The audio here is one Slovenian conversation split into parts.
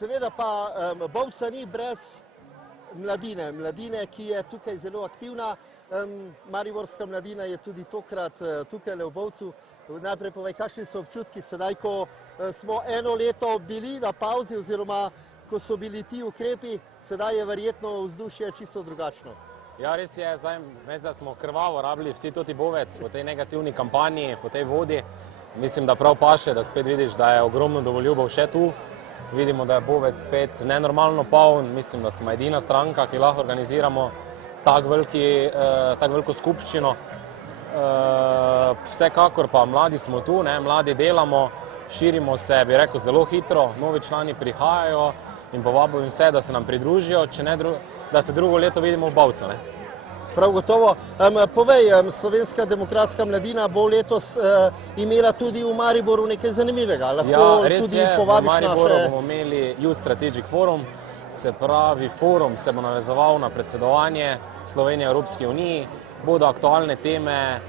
Seveda pa Bovca ni brez mladine, ki je tukaj zelo aktivna. Mariborska mladina je tudi tokrat tukaj v Bovcu. Najprej povej, kakšni so občutki sedaj, ko smo eno leto bili na pauzi oziroma ko so bili ti ukrepi, sedaj je verjetno vzdušje čisto drugačno. Ja, res je, zdaj smo krvavo rabili vsi toti Bovec po tej negativni kampanji, po tej vodi. Mislim, da prav paše, da spet vidiš, da je ogromno domoljubov še tu. Vidimo, da je Bovec spet nenormalno poln. Mislim, da smo edina stranka, ki lahko organiziramo tako veliko skupščino. Vsekakor pa mladi smo tu, mladi delamo, širimo se, bi rekel, zelo hitro. Novi člani prihajajo in povabim vse, da se nam pridružijo, če ne da se drugo leto vidimo v Bovcu. Prav gotovo. Povej, Slovenska demokratska mladina bo letos imela tudi v Mariboru nekaj zanimivega. Lahko tudi povabiš naše... V Mariboru bomo imeli Youth Strategic Forum, se pravi forum se bo navezoval na predsedovanje Slovenije Evropski uniji. Bodo aktualne teme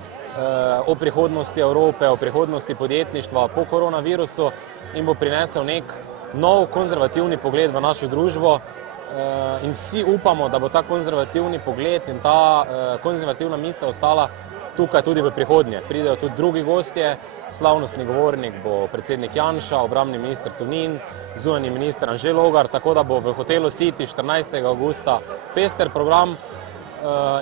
o prihodnosti Evrope, o prihodnosti podjetništva po koronavirusu in bo prinesel nek nov konzervativni pogled v našo družbo. In vsi upamo, da bo ta konzervativni pogled in ta konzervativna misel ostala tukaj tudi v prihodnje. Pridejo tudi drugi gostje, slavnostni govornik bo predsednik Janša, obrambni minister Tonin, zunanji minister Anže Logar, tako da bo v hotelu City 14. avgusta pester program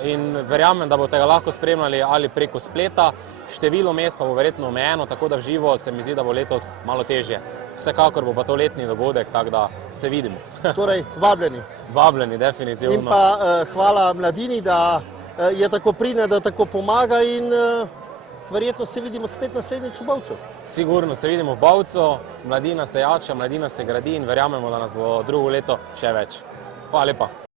in verjamem, da boste ga lahko spremljali ali preko spleta. Število mest pa bo verjetno omejeno, tako da v živo se mi zdi, da bo letos malo težje. Vsekakor bo pa to letni dogodek, tako da se vidimo. Torej, vabljeni. Vabljeni, definitivno. In pa hvala mladini, da je tako pridna, da tako pomaga in verjetno se vidimo spet naslednjič v Bovcu. Sigurno se vidimo v Bovcu, mladina se jača, mladina se gradi in verjamemo, da nas bo drugo leto še več. Hvala lepa.